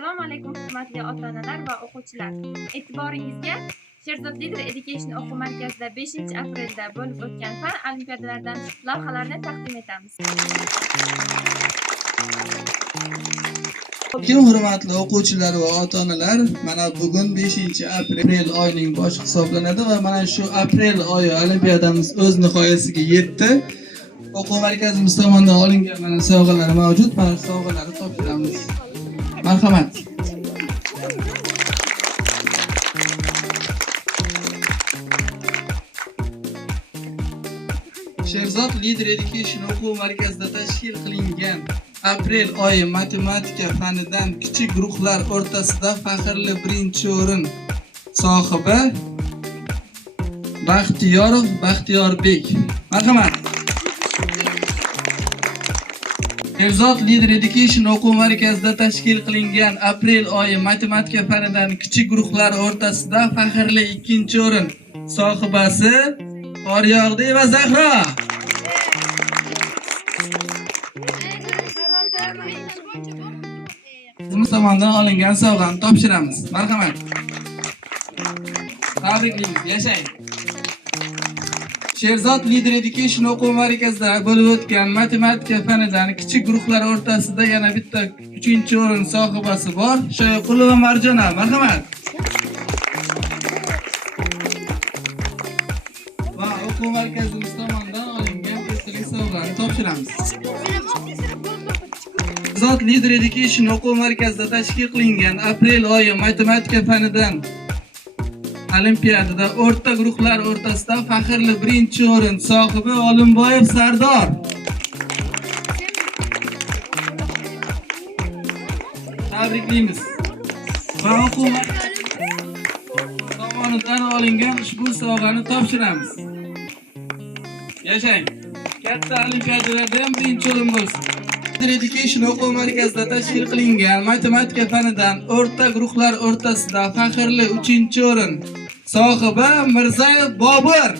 Assalomu alaykum hurmatli ota-onalar va o'quvchilar. E'tiboringizga Sherzod Leader Education o'quv markazida 5-aprelda bo'lib o'tgan fan olimpiadalaridan lavhalarni taqdim etamiz. Hurmatli o'quvchilar va ota-onalar, mana bugun 5-aprel oyining boshi hisoblanadi va mana shu aprel oyi olimpiadamiz o'z nihoyasiga yetdi. O'quv markazimiz tomonidan olingan mana sovg'alar mavjud. Mana sovg'alarni topshiramiz. Marhamat. Sherzod Leader Education o'quv markazida tashkil qilingan aprel oyi matematika fanidan kichik guruhlar o'rtasida faxrli birinchi o'rin sohibi Baxtiyorov Baxtiyorbek. Marhamat. Sherzod Leader Education o'quv markazida tashkil qilingan aprel oyi matematika fanidan kichik guruhlar o'rtasida faxrli ikkinchi o'rin sohibasi Qoriyog'deva Zahro. Biz tomonidan olingan sovg'ani topshiramiz. Marhamat. Tabriklaymiz. Yashang. Sherzod Leader Education o'quv markazida bo'lib o'tgan matematika fanidan kichik guruhlar o'rtasida yana bitta 3-o'rin sohibasi bor. Shoyqulova Marjona. Marhamat. Va o'quv markazimiz tomonidan olingan esdalik sovg'ani topshiramiz. Sherzod Leader Education o'quv markazida tashkil qilingan aprel oyi matematika fanidan olimpiadada o'rta guruhlar o'rtasida faxrli birinchi o'rin sohibi Olimboyev Sardor. Tabriklaymiz. Va o'quv tomonidan olingan ushbu sovg'ani topshiramiz. Yashang. Katta olimpiadalarda ham birinchi o'rin bo'lsin. Education o'quv markazida tashkil qilingan matematika fanidan o'rta guruhlar o'rtasida faxrli 3-o'rin sohibi Mirzayev Bobur.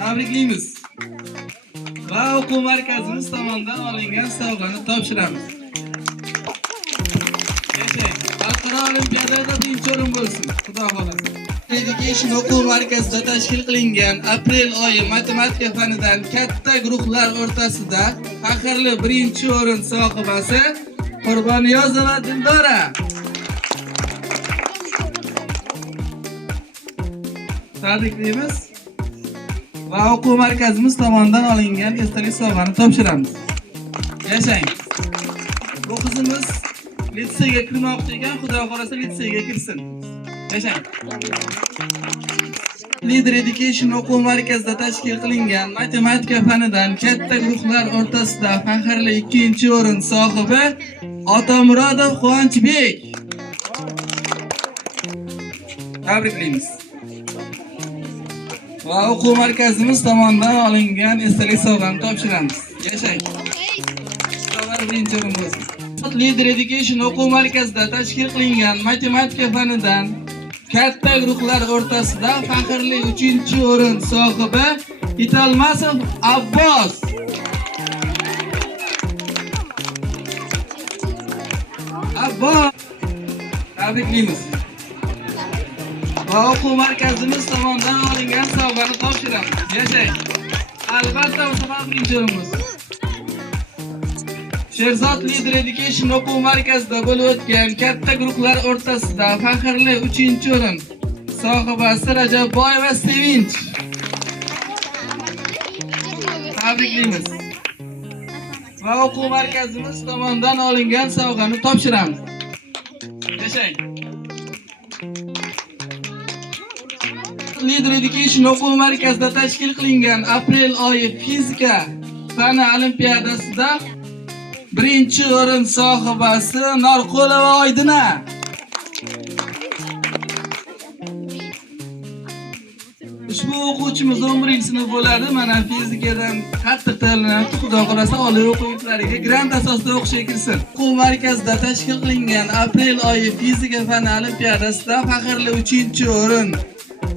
Tabriklaymiz. Va o'quv markazimiz tomonidan olingan sovg'ani topshiramiz. Yashang. Xalqaro olimpiadada birinchi o'rin bo'lsin. Xudo xolasa. Education o'quv markazida tashkil qilingan aprel oyi matematika fanidan katta guruhlar o'rtasida faxrli birinchi o'rin sohibasi Qurboniyozova Dildora. Tabriklaymiz. Va o'quv markazimiz tomonidan olingan esdalik sovg'ani topshiramiz. Yashang. Bu qizimiz litseyga kirmoqchi ekan, Xudo xolasa litseyga kirsin. Yashang. Leader Education o'quv markazida tashkil qilingan matematika fanidan katta guruhlar o'rtasida faxrli 2-o'rin sohibi Otamurodov Quvonchbek. Tabriklaymiz. Va o'quv markazimiz tomonidan olingan esdalik sovg'ani topshiramiz. Yashang. Sovg'a birinchi o'rin bo'lsin. Leader Education o'quv markazida tashkil qilingan matematika fanidan katta guruhlar o'rtasida faxrli 3-o'rin sohibi Italmasov Abbos. Abbos. Tabriklaymiz. Va o'quv markazimiz tomonidan olingan sovg'ani topshiramiz. Yashang. Albatta o'sha birinchi o'rin bo'lsin. Sherzod Leader Education o'quv markazida bo'lib o'tgan katta guruhlar o'rtasida faxrli 3-o'rin sohibasi Rajabboyeva Sevinch. Tabriklaymiz. Va o'quv markazimiz tomonidan olingan sovg'ani topshiramiz. Yashang. Leader Education o'quv markazida tashkil qilingan aprel oyi fizika fani olimpiadasida birinchi o'rin sohibasi Norqulova Oydina. Ushbu o'quvchimiz 11-sinf bo'ladi. Mana fizikadan qattiq tayyorlanadi. Xudo xolasa oliy o'quv yurtlariga grant asosida o'qishga kirsin. O'quv markazida tashkil qilingan aprel oyi fizika fani olimpiadasida faxrli 3-o'rin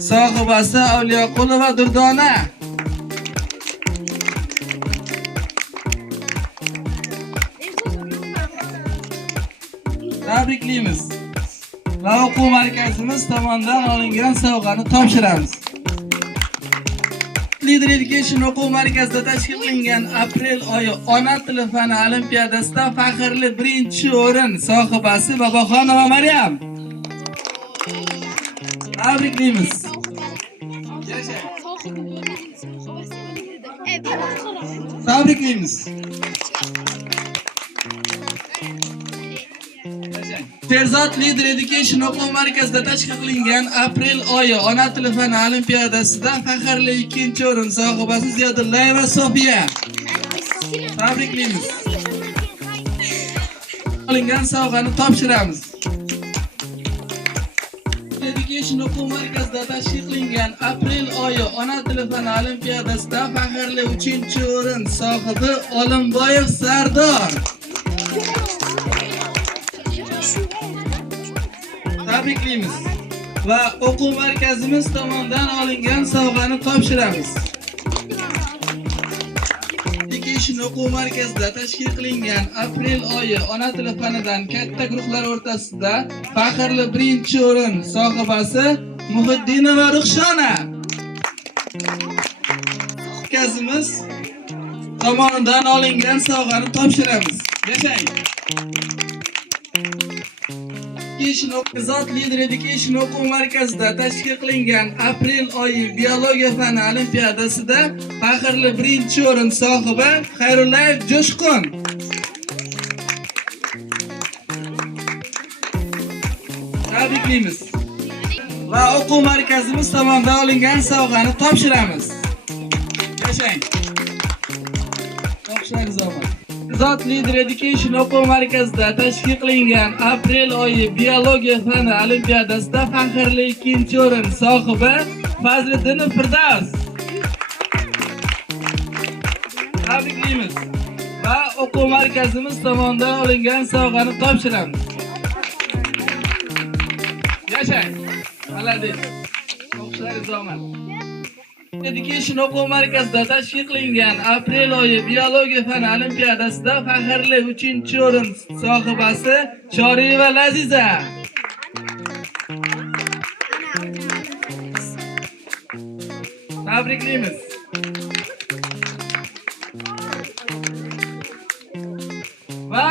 sohibasi Avliyoqulova Durdona. va o'quv markazimiz tomonidan olingan sovg'ani topshiramiz. Leader Education o'quv markazida tashkil qilingan aprel oyi ona tili fani olimpiadasida faxrli birinchi o'rin sohibasi Boboxonova Maryam. Tabriklaymiz. Tabriklaymiz. Sherzod Leader Education o'quv markazida tashkil qilingan aprel oyi ona tili fani olimpiadasida faxrli ikkinchi o'rin sohibasi Ziyodullayeva Sofiya. Tabriklaymiz. Olingan sovg'ani topshiramiz. Education o'quv markazida tashkil qilingan aprel oyi ona tili fani olimpiadasida faxrli 3-o'rin sohibi Olimboyev Sardor. Tabriklaymiz va o'quv markazimiz tomonidan olingan sovg'ani topshiramiz. Education o'quv markazida tashkil qilingan aprel oyi ona tili fanidan katta guruhlar o'rtasida faxrli birinchi o'rin sohibasi Muhiddinova Ruxshona. Markazimiz tomonidan olingan sovg'ani topshiramiz. Yashang. Sherzod Leader Education o'quv markazida tashkil qilingan aprel oyi biologiya fani olimpiadasida faxrli birinchi o'rin sohibi Xayrullayev Jo'shqin. Tabriklaymiz va o'quv markazimiz tomonidan olingan sovg'ani topshiramiz. Yashang. Topshiramiz omad. Sherzod Leader Education o'quv markazida tashkil qilingan aprel oyi biologiya fani olimpiadasida faxrli ikkinchi o'rin sohibi Fazliddinov Firdavs. Tabriklaymiz va o'quv markazimiz tomonidan olingan sovg'ani topshiramiz. Yashang. Malades. O'qishlaringiz omad. Education o'quv markazida tashkil qilingan aprel oyi biologiya fani olimpiadasida faxrli 3-o'rin sohibasi Choriyeva Laziza. Tabriklaymiz. Va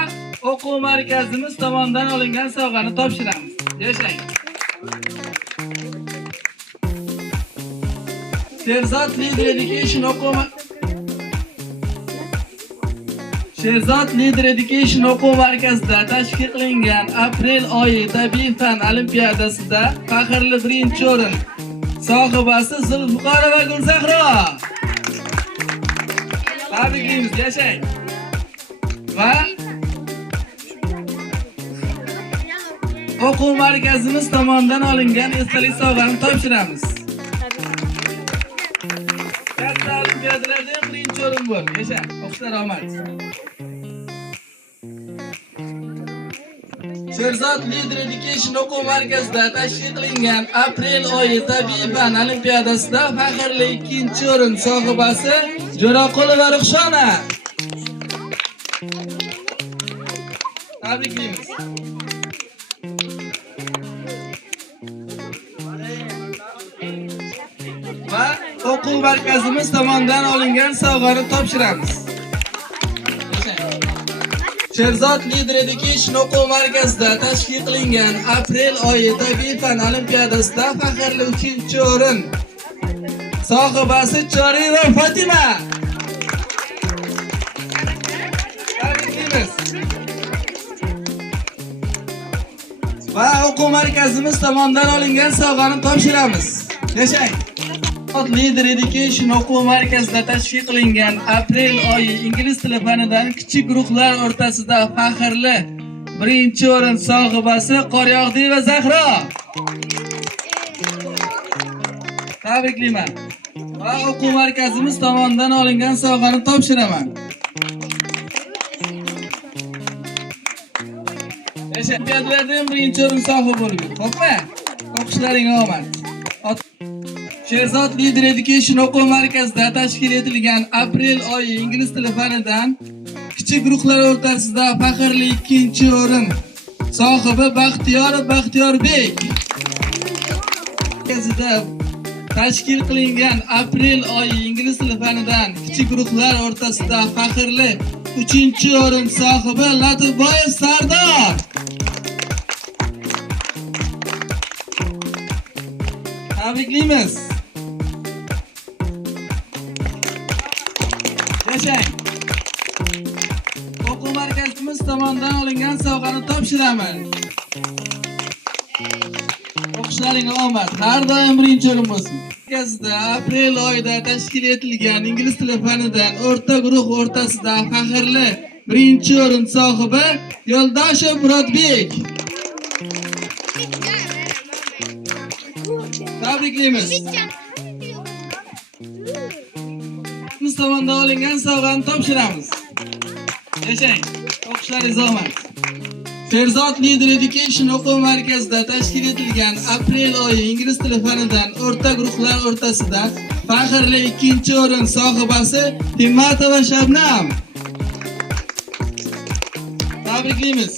o'quv markazimiz tomonidan olingan sovg'ani topshiramiz. Yashang. Sherzod Leader Education o'quv markazida tashkil qilingan aprel oyi tabiiy fan olimpiadasida faxrli birinchi o'rin sohibasi Zulfiqorova Gulzahro. Tabriklaymiz. Yashang. Va o'quv markazimiz tomonidan olingan esdalik sovg'ani topshiramiz. Katta olimpiadalarda birinchi o'rin bor. Yasha, o'qishlar omad. Sherzod Leader Education o'quv markazida tashkil qilingan aprel oyi tabiiy fan olimpiadasida faxrli ikkinchi o'rin sohibasi Jo'raqulova Ruxshona. Tabriklaymiz. Va o'quv markazimiz tomonidan olingan sovg'ani topshiramiz. Sherzod Leader Education o'quv markazida tashkil qilingan aprel oyi tabiiy fan olimpiadasida faxrli 3-o'rin sohibasi Choriyeva Fatima. Tabriklaymiz. Va o'quv markazimiz tomonidan olingan sovg'ani topshiramiz. Yashang. Leader Education o'quv markazida tashkil qilingan aprel oyi ingliz tili fanidan kichik guruhlar o'rtasida faxrli birinchi o'rin sohibasi Qoryog'diyeva Zahro. Tabriklayman. Va o'quv markazimiz tomonidan olingan sovg'ani topshiraman. Olimpiadalarda birinchi o'rin sohibi bo'lib, xo'pmi? O'qishlaring omad. Sherzod Leader Education o'quv markazida tashkil etilgan aprel oyi ingliz tili fanidan kichik guruhlar o'rtasida faxrli ikkinchi o'rin sohibi Baxtiyorbek markazida tashkil qilingan aprel oyi ingliz tili fanidan kichik guruhlar o'rtasida faxrli 3-o'rin sohibi Latifboyev Sardor. Tabriklaymiz. Yashang. O'quv markazimiz tomonidan olingan sovg'ani topshiraman. O'qishlaring omad. Har doim birinchi o'rin bo'lsin. Markazda aprel oyida tashkil etilgan ingliz tili fanidan o'rta guruh o'rtasida faxrli 1-o'rin sohibi Yo'ldoshev Murodbek. Tabriklaymiz. Biz tomonidan olingan sovg'ani topshiramiz. Yashang. O'qishlaringiz omad. Ferzod Leader Education o'quv markazida tashkil etilgan aprel oyi ingliz tili fanidan o'rta guruhlar o'rtasida faxrli 2-o'rin sohibasi Himmatova Shabnam. Tabriklaymiz.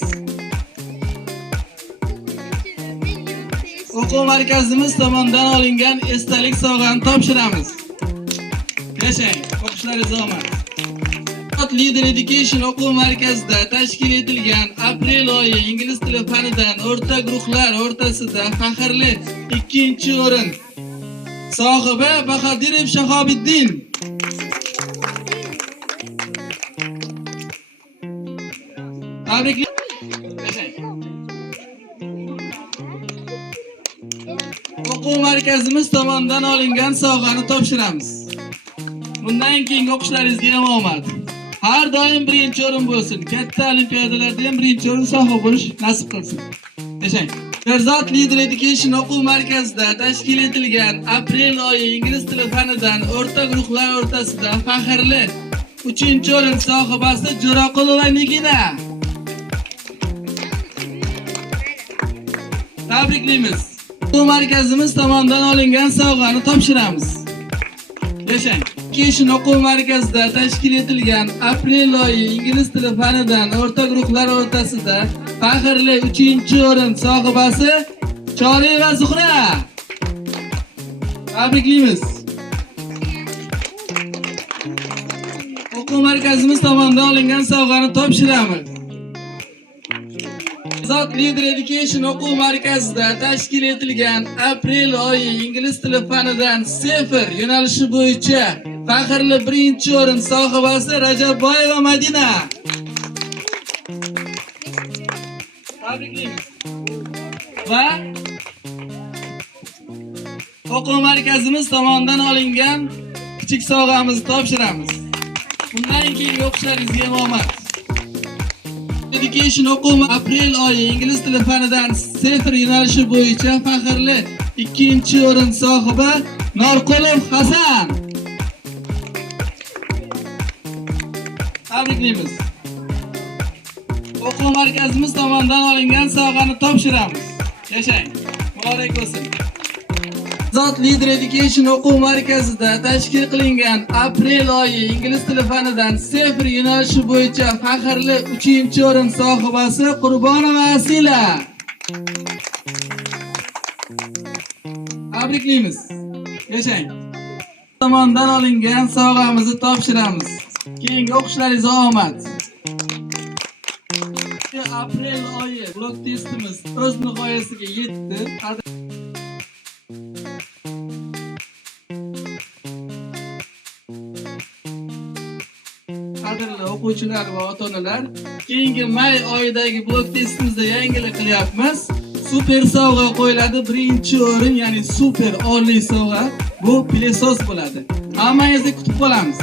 O'quv markazimiz tomonidan olingan esdalik sovg'ani topshiramiz. Yashang. O'qishlaringiz omad. Leader Education o'quv markazida tashkil etilgan aprel oyi ingliz tili fanidan o'rta guruhlar o'rtasida faxrli 2-o'rin sohibi Bahodirov Shahobiddin. Tabriklaymiz. O'quv markazimiz tomonidan olingan sovg'ani topshiramiz. Bundan keyingi o'qishlaringizga ham omad. Har doim birinchi o'rin bo'lsin. Katta olimpiadalarda ham birinchi o'rin sohibi bo'lish nasib qilsin. Yashang. Ferzod Leader Education o'quv markazida tashkil etilgan aprel oyi ingliz tili fanidan o'rta guruhlar o'rtasida faxrli 3-o'rin sohibasi Jo'raqulova Nigina. Tabriklaymiz. Bu markazimiz tomonidan olingan sovg'ani topshiramiz. Yashang. Education o'quv markazida tashkil etilgan aprel oyi ingliz tili fanidan o'rta guruhlar o'rtasida faxrli 3-o'rin sohibasi Choriyeva Zuhra. Tabriklaymiz. O'quv markazimiz tomonidan olingan sovg'ani topshiramiz. Ferzod Leader Education o'quv markazida tashkil etilgan aprel oyi ingliz tili fanidan 0 yo'nalishi bo'yicha faxrli 1-o'rin sohibasi Rajabboyeva Madina. Tabriklaymiz. Va o'quv markazimiz tomonidan olingan kichik sovg'amizni topshiramiz. Bundan keyingi o'qishlaringizga omad. Education o'quv aprel oyi ingliz tili fanidan 0 yo'nalishi bo'yicha faxrli 2-o'rin sohibi Norqulov Hasan. Tabriklaymiz. O'quv markazimiz tomonidan olingan sovg'ani topshiramiz. Yashang. Muborak bo'lsin. Ferzod Leader Education o'quv markazida tashkil qilingan aprel oyi ingliz tili fanidan 0 yo'nalishi bo'yicha faxrli 3-o'rin sohibasi Qurbonova Asila. Tabriklaymiz. Yashang. Tomonidan olingan sovg'amizni topshiramiz. Keyingi o'qishlaringizga omad. Aprel oyi blok testimiz o'z nihoyasiga yetdi. Qadrli o'quvchilar va ota-onalar, keyingi may oyidagi blok testimizda yangilik qilyapmiz. Super sovg'a qo'yiladi. 1-o'rin, ya'ni super oliy sovg'a bu pilesos bo'ladi. Hammangizni kutib qolamiz.